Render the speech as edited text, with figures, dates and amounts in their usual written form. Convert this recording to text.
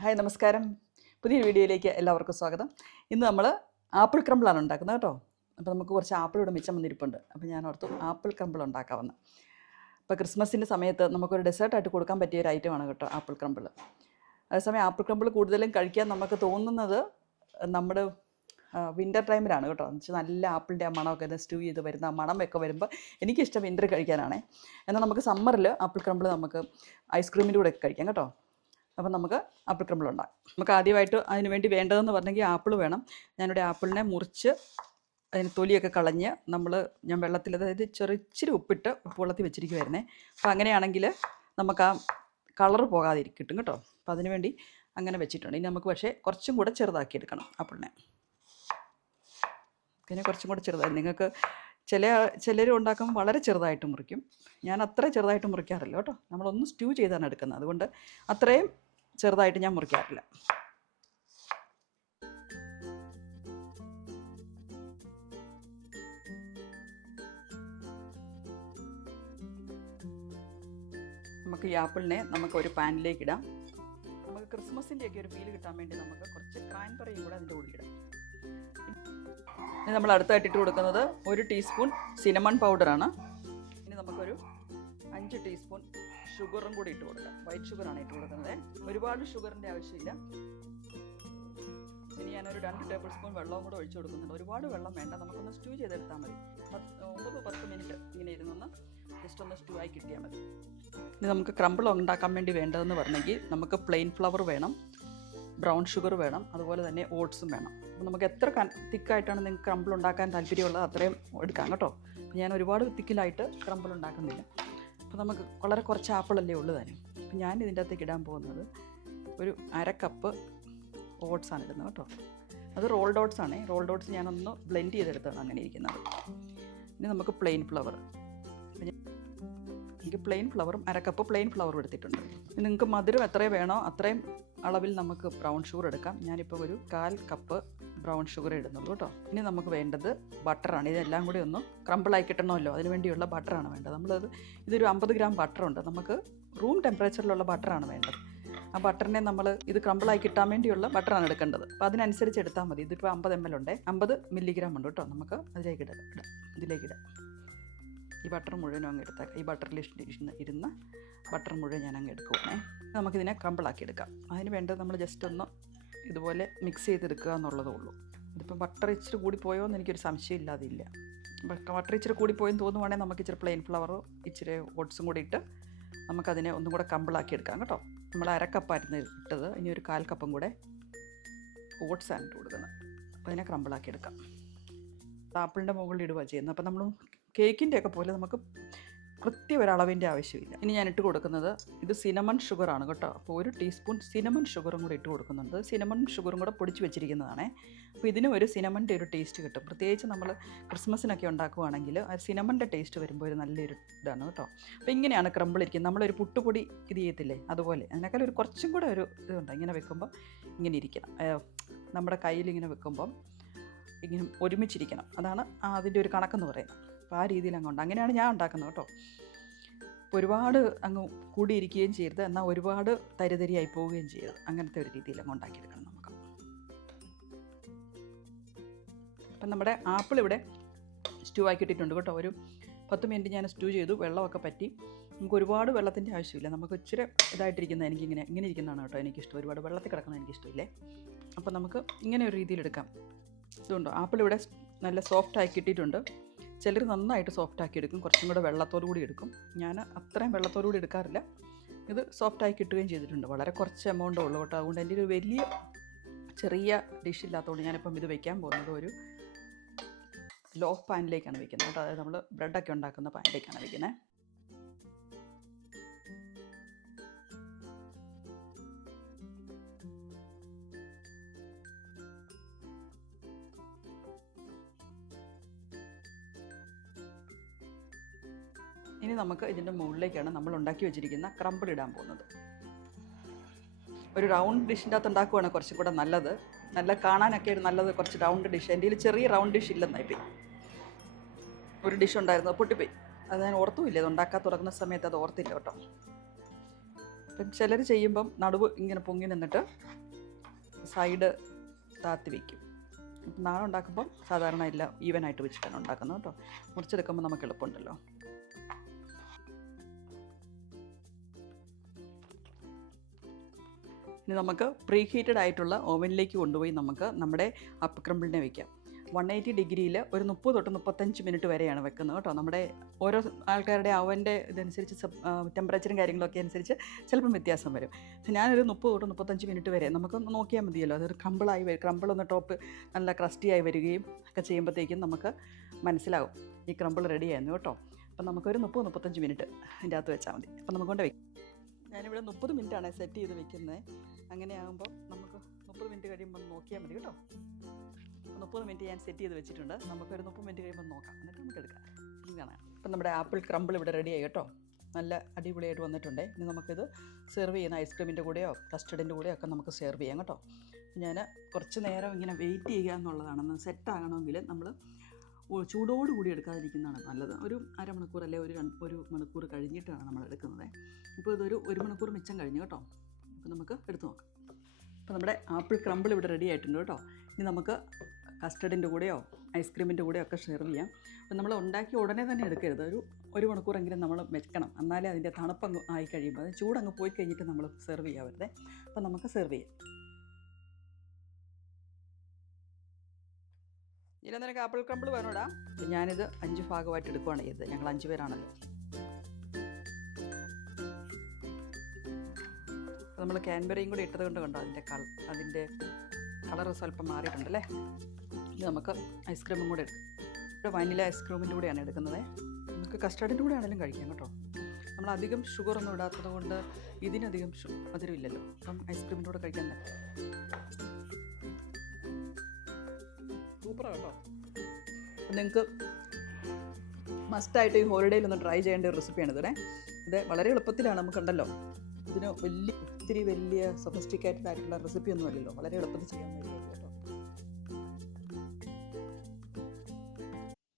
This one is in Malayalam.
ഹായ് നമസ്കാരം. പുതിയൊരു വീഡിയോയിലേക്ക് എല്ലാവർക്കും സ്വാഗതം. ഇന്ന് നമ്മൾ ആപ്പിൾ ക്രംബിളാണ് ഉണ്ടാക്കുന്നത് കേട്ടോ. അപ്പോൾ നമുക്ക് കുറച്ച് ആപ്പിൾ ഇവിടെ മിച്ചം വന്നിരിപ്പുണ്ട്. അപ്പോൾ ഞാൻ ഓർത്തു ആപ്പിൾ ക്രംബിൾ ഉണ്ടാക്കാമെന്ന്. ഇപ്പോൾ ക്രിസ്മസിൻ്റെ സമയത്ത് നമുക്കൊരു ഡെസേർട്ടായിട്ട് കൊടുക്കാൻ പറ്റിയ ഒരു ഐറ്റമാണ് കേട്ടോ ആപ്പിൾ ക്രംബിൾ. അതേസമയം ആപ്പിൾ ക്രംബിൾ കൂടുതലും കഴിക്കാൻ നമുക്ക് തോന്നുന്നത് നമ്മുടെ വിൻ്റർ ടൈമിലാണ് കേട്ടോ. എന്ന് വെച്ചാൽ നല്ല ആപ്പിളിൻ്റെ ആ മണമൊക്കെ സ്റ്റൂ ചെയ്ത് വരുന്ന ആ മണമൊക്കെ വരുമ്പോൾ എനിക്കിഷ്ടം വിൻ്റർ കഴിക്കാനാണ്. എന്നാൽ നമുക്ക് സമ്മറിൽ ആപ്പിൾ ക്രംബിൾ നമുക്ക് ഐസ്ക്രീമിൻ്റെ കൂടെ ഒക്കെ കഴിക്കാം കേട്ടോ. അപ്പം നമുക്ക് ആപ്പിൾ ക്രംബിൾ ഉണ്ടാകും. നമുക്ക് ആദ്യമായിട്ട് അതിന് വേണ്ടി വേണ്ടതെന്ന് പറഞ്ഞെങ്കിൽ ആപ്പിൾ വേണം. ഞാനിവിടെ ആപ്പിളിനെ മുറിച്ച് അതിന് തൊലിയൊക്കെ കളഞ്ഞ് ഞാൻ വെള്ളത്തിൽ, അതായത് ഇച്ചിരി ഉപ്പ് വെള്ളത്തിൽ വെച്ചിരിക്കുമായിരുന്നേ. അപ്പോൾ അങ്ങനെയാണെങ്കിൽ നമുക്ക് ആ കളറ് പോകാതെ കിട്ടും കേട്ടോ. അപ്പോൾ അതിന് വേണ്ടി അങ്ങനെ വെച്ചിട്ടുണ്ട്. ഇനി നമുക്ക് പക്ഷേ കുറച്ചും കൂടെ ചെറുതാക്കി എടുക്കണം ആപ്പിളിനെ. പിന്നെ കുറച്ചും കൂടെ ചെറുതായി, നിങ്ങൾക്ക് ചിലർ ഉണ്ടാക്കുമ്പോൾ വളരെ ചെറുതായിട്ട് മുറിക്കും. ഞാൻ അത്ര ചെറുതായിട്ട് മുറിക്കാറില്ല കേട്ടോ. നമ്മളൊന്ന് സ്റ്റൂ ചെയ്താണ് എടുക്കുന്നത്, അതുകൊണ്ട് അത്രയും ചെറുതായിട്ട് ഞാൻ മുറിക്കാറില്ല. നമുക്ക് ഈ ആപ്പിളിനെ ഒരു പാനിലേക്ക് ഇടാം. നമുക്ക് ക്രിസ്മസിൻ്റെയൊക്കെ ഒരു ഫീൽ കിട്ടാൻ വേണ്ടി നമുക്ക് കുറച്ച് ക്രാൻബെറിയും കൂടെ അതിൻ്റെ ഉള്ളിലിടാം. ഇനി നമ്മൾ അടുത്തായിട്ട് ഇട്ട് കൊടുക്കുന്നത് 1 ടീസ്പൂൺ സിനമൺ പൗഡറാണ്. ഇനി നമുക്കൊരു 5 ടീസ്പൂൺ ഷുഗറും കൂടി ഇട്ട് കൊടുക്കാം. വൈറ്റ് ഷുഗറാണ് ഇട്ട് കൊടുക്കുന്നത്. ഒരുപാട് ഷുഗറിൻ്റെ ആവശ്യമില്ല. ഇനി ഞാനൊരു 2 ടേബിൾ സ്പൂൺ വെള്ളവും കൂടെ ഒഴിച്ച് കൊടുക്കുന്നുണ്ട്. ഒരുപാട് വെള്ളം വേണ്ട, നമുക്കൊന്ന് സ്റ്റൂ ചെയ്തെടുത്താൽ മതി. 9-10 മിനിറ്റ് ഇങ്ങനെ ഇരുന്നൊന്ന് ജസ്റ്റ് ഒന്ന് സ്റ്റൂ ആയി കിട്ടിയാൽ മതി. ഇനി നമുക്ക് ക്രംബിൾ ഉണ്ടാക്കാൻ വേണ്ടി വേണ്ടതെന്ന് പറഞ്ഞെങ്കിൽ നമുക്ക് പ്ലെയിൻ ഫ്ലവർ വേണം, ബ്രൗൺ ഷുഗർ വേണം, അതുപോലെ തന്നെ ഓട്സും വേണം. അപ്പോൾ നമുക്ക് എത്ര തിക്കായിട്ടാണ് നിങ്ങൾക്ക് ക്രംബിൾ ഉണ്ടാക്കാൻ താല്പര്യമുള്ളത് അത്രയും എടുക്കാം കേട്ടോ. അപ്പോൾ ഞാൻ ഒരുപാട് തിക്കിലായിട്ട് ക്രംബിൾ ഉണ്ടാക്കുന്നില്ല. അപ്പോൾ നമുക്ക് വളരെ കുറച്ച് ആപ്പിളല്ലേ ഉള്ളൂ താനും. അപ്പോൾ ഞാൻ ഇതിൻ്റെ അകത്തേക്ക് ഇടാൻ പോകുന്നത് ഒരു 1/2 കപ്പ് ഓട്സാണ് ഇടുന്നത് കേട്ടോ. അത് റോൾഡ് ഓട്സ് ആണ്. റോൾഡ് ഓട്സ് ഞാനൊന്ന് ബ്ലെൻഡ് ചെയ്തെടുത്താണ് അങ്ങനെ ഇരിക്കുന്നത്. ഇനി നമുക്ക് പ്ലെയിൻ ഫ്ലവർ, എനിക്ക് പ്ലെയിൻ ഫ്ലവറും 1/2 കപ്പ് പ്ലെയിൻ ഫ്ലവറും എടുത്തിട്ടുണ്ട്. നിങ്ങൾക്ക് മധുരം എത്രയും വേണോ അത്രയും അളവിൽ നമുക്ക് ബ്രൗൺ ഷുഗർ എടുക്കാം. ഞാനിപ്പോൾ ഒരു 1/4 കപ്പ് ബ്രൗൺ ഷുഗർ ഇടുന്നുള്ളൂ കേട്ടോ. ഇനി നമുക്ക് വേണ്ടത് ബട്ടറാണ്. ഇതെല്ലാം കൂടി ഒന്ന് ക്രംബിളായി കിട്ടണമല്ലോ, അതിന് വേണ്ടിയുള്ള ബട്ടറാണ് വേണ്ടത്. ഇതൊരു 50 ഗ്രാം ബട്ടറുണ്ട്. നമുക്ക് റൂം ടെമ്പറേച്ചറിലുള്ള ബട്ടറാണ് വേണ്ടത്. ആ ബട്ടറിനെ ഇത് ക്രംബിളായി കിട്ടാൻ വേണ്ടിയുള്ള ബട്ടറാണ് എടുക്കേണ്ടത്. അപ്പോൾ അതിനനുസരിച്ച് എടുത്താൽ മതി. ഇതിപ്പോൾ 50 ml ഉണ്ട്, 50 മില്ലിഗ്രാം ഉണ്ട് കേട്ടോ. നമുക്ക് ഇതിലേക്കിടാം. ഈ ബട്ടർ മുഴുവനും അങ്ങ് എടുത്താൽ, ഈ ബട്ടറിൽ ഇരുന്ന ബട്ടർ മുഴുവൻ ഞാൻ അങ്ങ് എടുക്കുവാണേ. നമുക്കിതിനെ ക്രംബിളാക്കി എടുക്കാം. അതിന് വേണ്ടത് നമ്മൾ ജസ്റ്റ് ഒന്ന് ഇതുപോലെ മിക്സ് ചെയ്തെടുക്കുക എന്നുള്ളതേ ഉള്ളൂ. ഇതിപ്പോൾ ബട്ടർ ഇച്ചിരി കൂടിപ്പോയോ എന്ന് എനിക്കൊരു സംശയം ഇല്ലാതില്ല. ബട്ടർ ഇച്ചിരി കൂടിപ്പോയെന്ന് തോന്നുവാണെങ്കിൽ നമുക്ക് ഇച്ചിരി പ്ലെയിൻ ഫ്ലവറോ ഇച്ചിരി ഓട്സും കൂടി ഇട്ട് നമുക്കതിനെ ഒന്നും കൂടെ ക്രംബിളാക്കി എടുക്കാം കേട്ടോ. നമ്മൾ 1/2 കപ്പായിരുന്നു ഇട്ടത്, ഇനി ഒരു 1/4 കപ്പും കൂടെ ഓട്സാണ് ഇട്ട് കൊടുക്കുന്നത്. അപ്പോൾ അതിനെ ക്രംബിളാക്കി എടുക്കാം. ആപ്പിളിൻ്റെ മുകളിൽ ഇടുക ചെയ്യുന്നത്. അപ്പോൾ നമ്മൾ കേക്കിൻ്റെയൊക്കെ പോലെ നമുക്ക് കൃത്യം ഒരളവിൻ്റെ ആവശ്യമില്ല. ഇനി ഞാൻ ഇട്ട് കൊടുക്കുന്നത് ഇത് സിനമൺ ഷുഗറാണ് കേട്ടോ. അപ്പോൾ 1 ടീസ്പൂൺ സിനമൺ ഷുഗറും കൂടി ഇട്ട് കൊടുക്കുന്നുണ്ട്. സിനമൺ ഷുഗറും കൂടെ പൊടിച്ച് വെച്ചിരിക്കുന്നതാണേ. അപ്പോൾ ഇതിനും ഒരു സിനമൻ്റെ ഒരു ടേസ്റ്റ് കിട്ടും. പ്രത്യേകിച്ച് നമ്മൾ ക്രിസ്മസിനൊക്കെ ഉണ്ടാക്കുകയാണെങ്കിൽ ആ സിനമൻ്റെ ടേസ്റ്റ് വരുമ്പോൾ ഒരു നല്ലൊരു ഇതാണ് കേട്ടോ. അപ്പോൾ ഇങ്ങനെയാണ് ക്രംബിൾ ഇരിക്കുന്നത്. നമ്മളൊരു പുട്ടുപൊടി ഇത് ചെയ്യത്തില്ലേ അതുപോലെ. അതിനേക്കാൾ ഒരു കുറച്ചും കൂടെ ഒരു ഇതുണ്ട്. ഇങ്ങനെ വെക്കുമ്പോൾ ഇങ്ങനെ ഇരിക്കണം. നമ്മുടെ കയ്യിൽ ഇങ്ങനെ വെക്കുമ്പം ഇങ്ങനെ ഒരുമിച്ചിരിക്കണം. അതാണ് അതിൻ്റെ ഒരു കണക്കെന്ന് പറയുന്നത്. അപ്പോൾ ആ രീതിയിൽ അങ്ങ് അങ്ങനെയാണ് ഞാൻ ഉണ്ടാക്കുന്നത് കേട്ടോ. അപ്പോൾ ഒരുപാട് അങ്ങ് കൂടിയിരിക്കുകയും ചെയ്യരുത്, എന്നാൽ ഒരുപാട് തരിതരിയായി പോവുകയും ചെയ്യരുത്. അങ്ങനത്തെ ഒരു രീതിയിൽ അങ്ങ് ഉണ്ടാക്കിയെടുക്കണം നമുക്ക്. അപ്പം നമ്മുടെ ആപ്പിൾ ഇവിടെ സ്റ്റൂ ആക്കിയിട്ടിട്ടുണ്ട് കേട്ടോ. ഒരു 10 മിനിറ്റ് ഞാൻ സ്റ്റൂ ചെയ്തു. വെള്ളമൊക്കെ പറ്റി. നമുക്ക് ഒരുപാട് വെള്ളത്തിൻ്റെ ആവശ്യമില്ല. നമുക്ക് ഇച്ചിരി ഇതായിട്ടിരിക്കുന്ന ഇങ്ങനെ ഇരിക്കുന്നതാണ് കേട്ടോ എനിക്കിഷ്ടം. ഒരുപാട് വെള്ളത്തിൽ കിടക്കുന്നത് എനിക്കിഷ്ടമില്ലേ. അപ്പോൾ നമുക്ക് ഇങ്ങനെ ഒരു രീതിയിലെടുക്കാം. ഇതുണ്ടോ, ആപ്പിൾ ഇവിടെ നല്ല സോഫ്റ്റ് ആക്കി ഇട്ടിട്ടുണ്ട്. ചിലർ നന്നായിട്ട് സോഫ്റ്റ് ആക്കി എടുക്കും, കുറച്ചും കൂടെ വെള്ളത്തോടു കൂടി എടുക്കും. ഞാൻ അത്രയും വെള്ളത്തോടു കൂടി എടുക്കാറില്ല. ഇത് സോഫ്റ്റായി കിട്ടുകയും ചെയ്തിട്ടുണ്ട്. വളരെ കുറച്ച് എമൗണ്ടേ ഉള്ളൂ കേട്ടോ. അതുകൊണ്ട് എൻ്റെ ഒരു വലിയ ചെറിയ ഡിഷ് ഇല്ലാത്തതുകൊണ്ട് ഞാനിപ്പം ഇത് വയ്ക്കാൻ പോകുന്നത് ഒരു ലോ പാനിലേക്കാണ് വയ്ക്കുന്നത് കേട്ടോ. അതായത് നമ്മൾ ബ്രെഡൊക്കെ ഉണ്ടാക്കുന്ന പാനിലേക്കാണ് വയ്ക്കുന്നത്. ഇനി നമുക്ക് ഇതിൻ്റെ മുകളിലേക്കാണ് നമ്മൾ ഉണ്ടാക്കി വെച്ചിരിക്കുന്ന ക്രംബിൾ ഇടാൻ പോകുന്നത്. ഒരു റൗണ്ട് ഡിഷിൻ്റെ അകത്ത് ഉണ്ടാക്കുവാണ് കുറച്ചും കൂടെ നല്ലത്. നല്ല കാണാനൊക്കെ നല്ലത് കുറച്ച് റൗണ്ട് ഡിഷ്. എൻ്റെ കയ്യിൽ ചെറിയ റൗണ്ട് ഡിഷ് ഇല്ലെന്നായിപ്പോയി. ഒരു ഡിഷ് ഉണ്ടായിരുന്നു, പൊട്ടിപ്പോയി. അത് ഞാൻ ഓർത്തുമില്ല. അത് ഉണ്ടാക്കാൻ തുടങ്ങുന്ന സമയത്ത് അത് ഓർത്തില്ല കേട്ടോ. അപ്പം ചിലർ ചെയ്യുമ്പം നടുവ് ഇങ്ങനെ പൊങ്ങി നിന്നിട്ട് സൈഡ് താത്തി വയ്ക്കും. അപ്പം നാളെ ഉണ്ടാക്കുമ്പം സാധാരണ എല്ലാം ഈവനായിട്ട് വെച്ചിട്ടാണ് ഉണ്ടാക്കുന്നത് കേട്ടോ. മുറിച്ചെടുക്കുമ്പോൾ നമുക്ക് എളുപ്പമുണ്ടല്ലോ. ഇനി നമുക്ക് പ്രീ ഹീറ്റഡ് ആയിട്ടുള്ള ഓവനിലേക്ക് കൊണ്ടുപോയി നമുക്ക് നമ്മുടെ അപ്പ് ക്രംബിളിനെ വയ്ക്കാം. 180 ഡിഗ്രിയിൽ ഒരു 30 തൊട്ട് 35 മിനിറ്റ് വരെയാണ് വെക്കുന്നത് കേട്ടോ. നമ്മുടെ ഓരോ ആൾക്കാരുടെ അവൻ്റെ ഇതനുസരിച്ച് ടെമ്പറേച്ചറും കാര്യങ്ങളൊക്കെ അനുസരിച്ച് ചിലപ്പം വ്യത്യാസം വരും. ഞാനൊരു 30 തൊട്ട് 35 മിനിറ്റ് വരെ നമുക്കൊന്ന് നോക്കിയാൽ മതിയല്ലോ. അതൊരു ക്രമ്പിളൊന്ന് ടോപ്പ് നല്ല ക്രസ്റ്റിയായി വരികയും ഒക്കെ ചെയ്യുമ്പോഴത്തേക്കും നമുക്ക് മനസ്സിലാവും ഈ ക്രമ്പിൾ റെഡി ആയിരുന്നു കേട്ടോ. അപ്പം നമുക്കൊരു 30-35 മിനിറ്റ് അതിൻ്റെ അകത്ത് വെച്ചാൽ മതി. അപ്പം നമുക്കൊണ്ട് വയ്ക്കും. ഞാനിവിടെ 30 മിനിറ്റാണ് സെറ്റ് ചെയ്ത് വെക്കുന്നത്. അങ്ങനെ ആകുമ്പോൾ നമുക്ക് 30 മിനിറ്റ് കഴിയുമ്പോൾ നോക്കിയാൽ മതി കേട്ടോ. 30 മിനിറ്റ് ഞാൻ സെറ്റ് ചെയ്ത് വെച്ചിട്ടുണ്ട്. നമുക്കൊരു 30 മിനിറ്റ് കഴിയുമ്പോൾ നോക്കാം, എന്നിട്ട് നമുക്ക് എടുക്കാം. ഇതാണ് അപ്പം നമ്മുടെ ആപ്പിൾ ക്രംബിൾ ഇവിടെ റെഡിയായി കേട്ടോ. നല്ല അടിപൊളിയായിട്ട് വന്നിട്ടുണ്ട്. ഇനി നമുക്കിത് സെർവ് ചെയ്യുന്ന ഐസ്ക്രീമിൻ്റെ കൂടെയോ കസ്റ്റഡിൻ്റെ കൂടെയോ ഒക്കെ നമുക്ക് സെർവ് ചെയ്യാം കേട്ടോ. ഞാൻ കുറച്ച് നേരം ഇങ്ങനെ വെയിറ്റ് ചെയ്യുക എന്നുള്ളതാണ്. ഒന്ന് സെറ്റാകണമെങ്കിൽ നമ്മൾ ചൂടോടുകൂടി എടുക്കാതിരിക്കുന്നതാണ് നല്ലത്. ഒരു അരമണിക്കൂർ അല്ലെങ്കിൽ ഒരു മണിക്കൂർ കഴിഞ്ഞിട്ടാണ് നമ്മൾ എടുക്കുന്നത്. ഇപ്പോൾ ഇതൊരു 1 മണിക്കൂർ മിച്ചം കഴിഞ്ഞു കേട്ടോ. അപ്പോൾ നമുക്ക് എടുത്ത് നോക്കാം. അപ്പോൾ നമ്മുടെ ആപ്പിൾ ക്രംബിൾ ഇവിടെ റെഡി ആയിട്ടുണ്ട് കേട്ടോ. ഇനി നമുക്ക് കസ്റ്റഡിൻ്റെ കൂടെയോ ഐസ്ക്രീമിൻ്റെ കൂടെയോ ഒക്കെ സെർവ് ചെയ്യാം. അപ്പോൾ നമ്മൾ ഉണ്ടാക്കി ഉടനെ തന്നെ എടുക്കരുത്. ഒരു മണിക്കൂറെങ്കിലും നമ്മൾ വെക്കണം. എന്നാലേ അതിൻ്റെ തണുപ്പങ്ങ് ആയി കഴിയുമ്പോൾ അത് ചൂടങ്ങ് പോയി കഴിഞ്ഞിട്ട് നമ്മൾ സെർവ് ചെയ്യാവരുത്. അപ്പോൾ നമുക്ക് സെർവ് ചെയ്യാം. ഇല്ല, നിനക്ക് ആപ്പിൾ ക്രംബിൾ വേണോടാ? ഞാനിത് 5 ഭാഗമായിട്ട് എടുക്കുകയാണ് ചെയ്തത്. ഞങ്ങൾ 5 പേരാണല്ലോ. അപ്പോൾ നമ്മൾ ക്യാൻബെറിയും കൂടി ഇട്ടത് കൊണ്ട് കണ്ടോ അതിൻ്റെ കളറ് സ്വല്പം മാറിയിട്ടുണ്ടല്ലേ. ഇത് നമുക്ക് ഐസ്ക്രീമും കൂടെ എടുക്കും. ഇവിടെ വനില ഐസ്ക്രീമിൻ്റെ കൂടെയാണ് എടുക്കുന്നത്. നമുക്ക് കസ്റ്റഡിൻ്റെ കൂടെ ആണെങ്കിലും കഴിക്കാം കേട്ടോ. നമ്മൾ അധികം ഷുഗറൊന്നും ഇടാത്തത് കൊണ്ട് ഇതിനധികം മധുരമില്ലല്ലോ. അപ്പം ഐസ്ക്രീമിൻ്റെ കൂടെ കഴിക്കാൻ തന്നെ സൂപ്പറാണ് കേട്ടോ. നിങ്ങൾക്ക് മസ്റ്റായിട്ട് ഈ ഹോളിഡേയിലൊന്ന് ട്രൈ ചെയ്യേണ്ട ഒരു റെസിപ്പിയാണ് ഇത് വളരെ എളുപ്പത്തിലാണ്. നമുക്കുണ്ടല്ലോ, ഇതിന് ഒത്തിരി വലിയ സൊഫിസ്റ്റിക്കേറ്റഡ് ആയിട്ടുള്ള റെസിപ്പി ഒന്നും അല്ലല്ലോ. വളരെ എളുപ്പത്തിൽ ചെയ്യാൻ വേണ്ടിയിട്ട് കേട്ടോ.